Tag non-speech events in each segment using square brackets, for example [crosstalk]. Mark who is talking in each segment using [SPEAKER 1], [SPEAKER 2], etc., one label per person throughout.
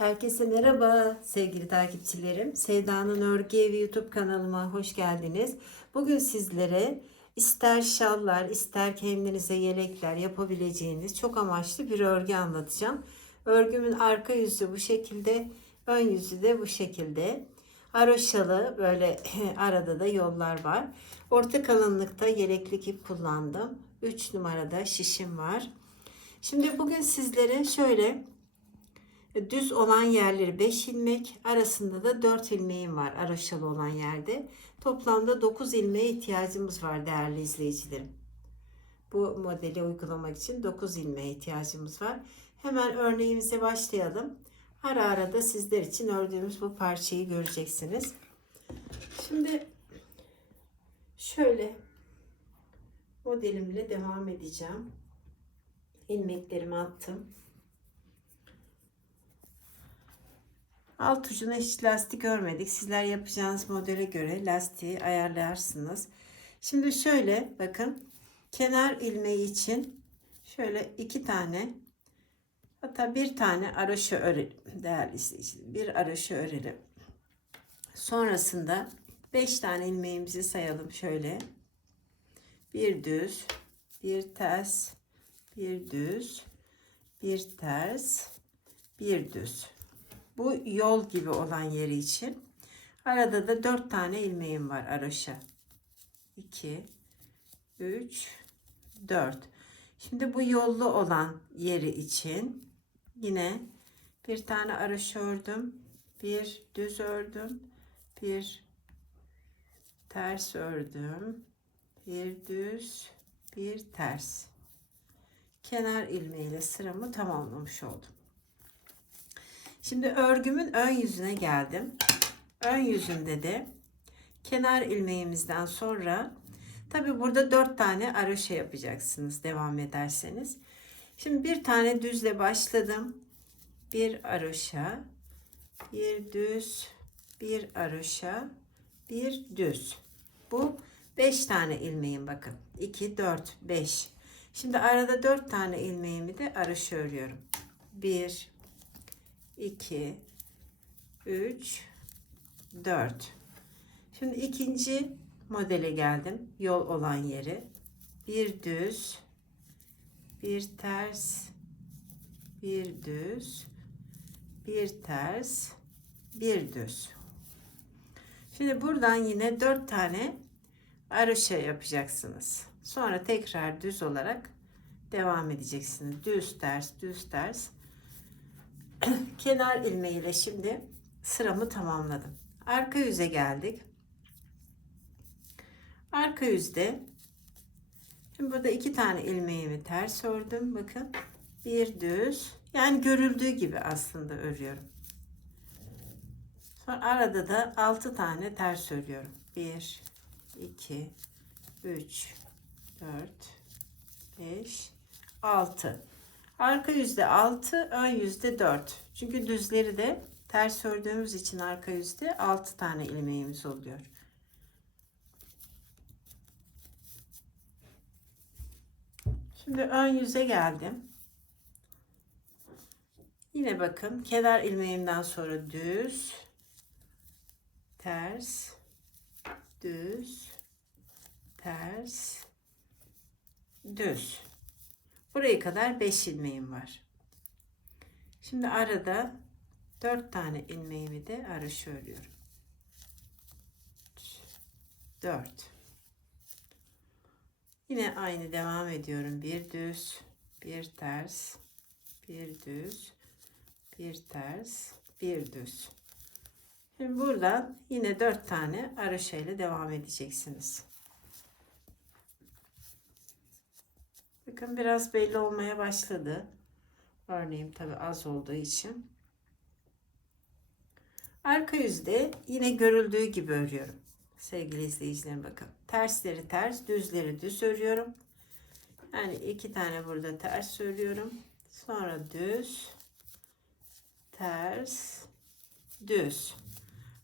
[SPEAKER 1] Herkese merhaba sevgili takipçilerim. Sevda'nın Örgü Evi YouTube kanalıma hoş geldiniz. Bugün sizlere ister şallar ister kendinize yelekler yapabileceğiniz çok amaçlı bir örgü anlatacağım. Örgümün arka yüzü bu şekilde, ön yüzü de bu şekilde. Aroşalı böyle [clears throat] arada da yollar var. Orta kalınlıkta yeleklik ip kullandım. 3 numarada şişim var. Şimdi bugün sizlere şöyle düz olan yerleri 5 ilmek arasında da 4 ilmeğim var aroşalı olan yerde. Toplamda 9 ilmeğe ihtiyacımız var değerli izleyicilerim. Bu modeli uygulamak için 9 ilmeğe ihtiyacımız var. Hemen örneğimize başlayalım. Ara ara da sizler için ördüğümüz bu parçayı göreceksiniz. Şimdi şöyle modelimle devam edeceğim. İlmeklerimi attım. Alt ucuna hiç lastik örmedik. Sizler yapacağınız modele göre lastiği ayarlarsınız. Şimdi şöyle bakın. Kenar ilmeği için şöyle iki tane hatta bir tane aroşa örelim. Değerli izleyicilerim. Bir aroşa örelim. Sonrasında 5 tane ilmeğimizi sayalım şöyle. Bir düz, bir ters, bir düz, bir ters, bir düz. Bu yol gibi olan yeri için. Arada da 4 tane ilmeğim var aroşa. 2 3 4. Şimdi bu yollu olan yeri için yine bir tane aroşa ördüm. Bir düz ördüm. Bir ters ördüm. Bir düz, bir ters. Kenar ilmeğiyle sıramı tamamlamış oldum. Şimdi örgümün ön yüzüne geldim. Ön yüzünde de kenar ilmeğimizden sonra tabi burada dört tane aroşa yapacaksınız devam ederseniz. Şimdi bir tane düzle başladım. Bir aroşa, bir düz, bir aroşa, bir düz. Bu 5 tane ilmeğim bakın. 2, 4, 5. Şimdi arada 4 tane ilmeğimi de aroşa örüyorum. 1, 2, 3, 4. Şimdi ikinci modele geldim. Yol olan yeri. Bir düz, bir ters, bir düz, bir ters, bir düz. Şimdi buradan yine 4 tane aroşa yapacaksınız. Sonra tekrar düz olarak devam edeceksiniz. Düz ters, düz ters kenar ilmeğiyle şimdi sıramı tamamladım. Arka yüze geldik. Arka yüzde şimdi burada iki tane ilmeğimi ters ördüm. Bakın bir düz yani görüldüğü gibi aslında örüyorum. Sonra arada da altı tane ters örüyorum. Bir, iki, üç, dört, beş, altı. Arka yüzde 6, ön yüzde 4. Çünkü düzleri de ters ördüğümüz için arka yüzde 6 tane ilmeğimiz oluyor. Şimdi ön yüze geldim. Yine bakın kenar ilmeğimden sonra düz, ters, düz, ters, düz. Buraya kadar 5 ilmeğim var. Şimdi arada 4 tane ilmeğimi de arası örüyorum. 4. Yine aynı devam ediyorum. Bir düz, bir ters, bir düz, bir ters, bir düz. Şimdi buradan yine 4 tane araşa ile devam edeceksiniz. Bakın biraz belli olmaya başladı. Örneğim tabi az olduğu için. Arka yüzde yine görüldüğü gibi örüyorum. Sevgili izleyicilerim bakın. Tersleri ters, düzleri düz örüyorum. Yani iki tane burada ters örüyorum. Sonra düz, ters, düz.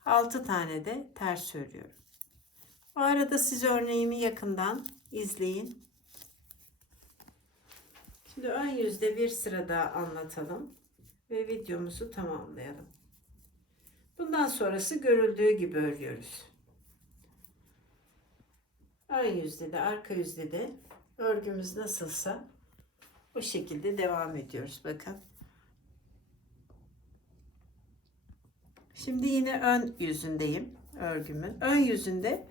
[SPEAKER 1] Altı tane de ters örüyorum. Bu arada siz örneğimi yakından izleyin. Şimdi ön yüzde bir sıra daha anlatalım. ve videomuzu tamamlayalım. Bundan sonrası görüldüğü gibi örüyoruz. Ön yüzde de arka yüzde de örgümüz nasılsa o şekilde devam ediyoruz. Bakın. Şimdi yine ön yüzündeyim örgümün. Ön yüzünde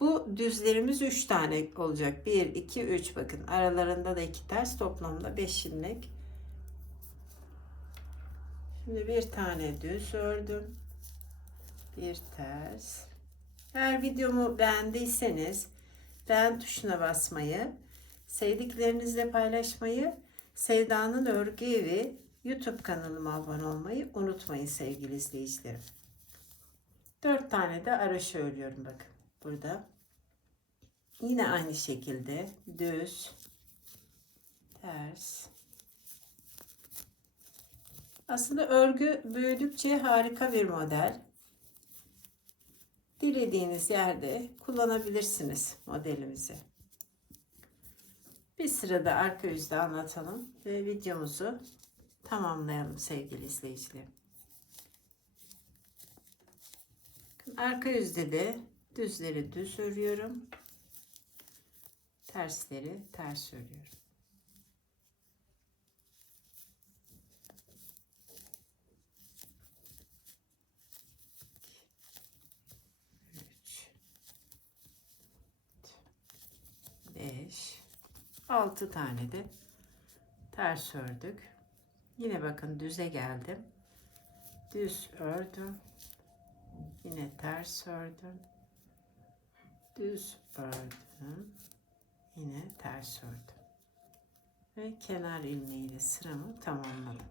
[SPEAKER 1] bu düzlerimiz 3 tane olacak. 1, 2, 3 bakın. Aralarında da 2 ters toplamda 5 ilmek. Şimdi bir tane düz ördüm. Bir ters. Eğer videomu beğendiyseniz beğen tuşuna basmayı, sevdiklerinizle paylaşmayı, Sevda'nın Örgü Evi YouTube kanalıma abone olmayı unutmayın sevgili izleyicilerim. 4 tane de araş örüyorum bakın burada. Yine aynı şekilde düz, ters. Aslında örgü büyüdükçe harika bir model. Dilediğiniz yerde kullanabilirsiniz modelimizi. Bir sırada arka yüzde anlatalım ve videomuzu tamamlayalım sevgili izleyicilerim. Arka yüzde de düzleri düz örüyorum. Tersleri ters örüyorum. Üç, beş, altı tane de ters ördük. Yine bakın düze geldim. Düz ördüm. Yine ters ördüm. Düz ördüm. Yine ters ördüm. Ve kenar ilmeğiyle sıramı tamamladım.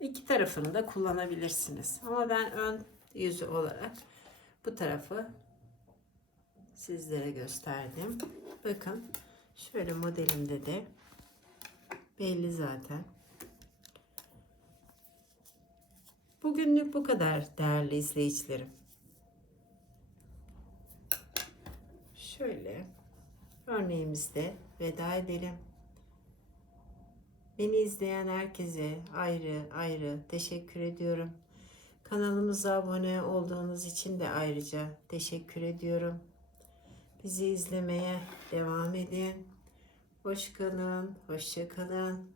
[SPEAKER 1] İki tarafını da kullanabilirsiniz. Ama ben ön yüzü olarak bu tarafı sizlere gösterdim. Bakın şöyle modelimde de belli zaten. Bugünlük bu kadar değerli izleyicilerim. Şöyle örneğimizde veda edelim. Beni izleyen herkese ayrı ayrı teşekkür ediyorum. Kanalımıza abone olduğunuz için de ayrıca teşekkür ediyorum. Bizi izlemeye devam edin. Hoş kalın, hoşça kalın.